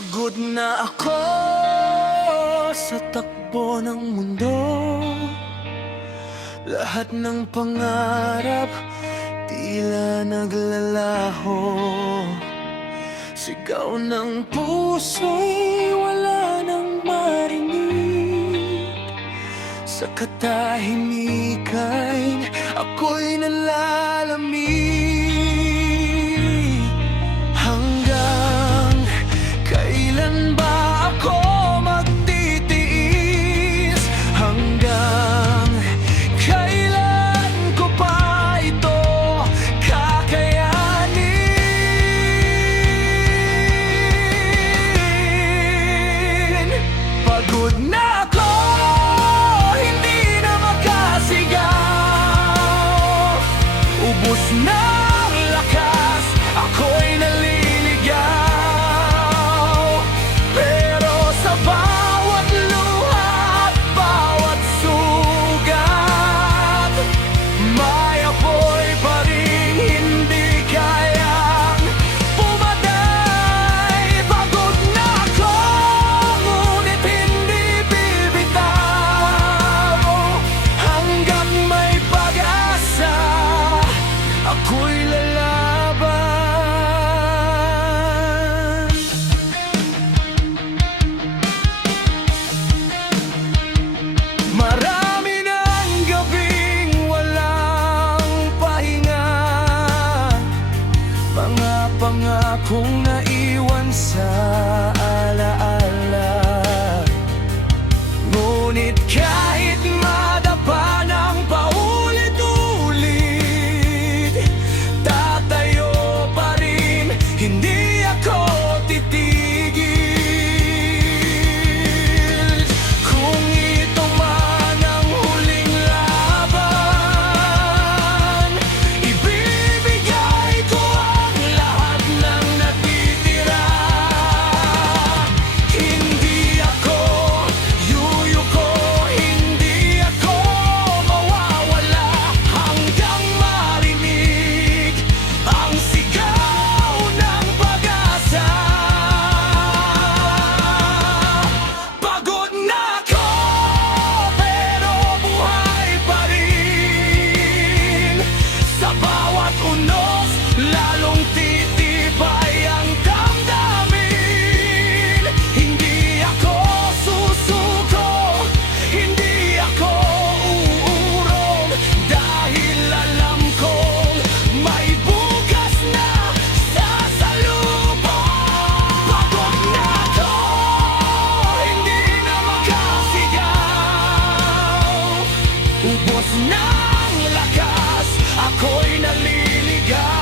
Pagod na ako sa takbo ng mundo. Lahat ng pangarap tila naglalaho. Sigaw ng puso'y wala nang marinig. Sa katahimikan ako'y nalalamig. Hanggang kailan ba ako magtitiis? Hanggang kailan ko pa ito kakayanin? Pagod na ako, hindi na makasigaw. Ubos na ang lakas, ako'y naliligaw. Pero sa bawat luha at bawat sugat, may apoy pa rin hindi kayang pumatay. Pagod na ako, ngunit hindi bibitaw. Hanggang may pag-asa, ako'y lalaban. Marami ng gabing walang pahinga, mga pangakong naiwan sa alaala. Ngunit kahit madapa ng paulit-ulit, tatayo pa rin, hindi ako titigil. Kung ito man ang huling laban, ibibigay ko ang lahat ng natitira. Hindi ako yuyuko, hindi ako mawawala hanggang marinig ang sigaw ng pag-asa. Pagod na ako, pero buhay pa rin. Sa bawat unos, lalong titibay ang damdamin. Hindi ako susuko, hindi ako uurong, dahil alam kong may bukas na sasalubong. Pagod na ako, hindi na makasigaw. Ubos na ang lakas, ako'y naliligaw.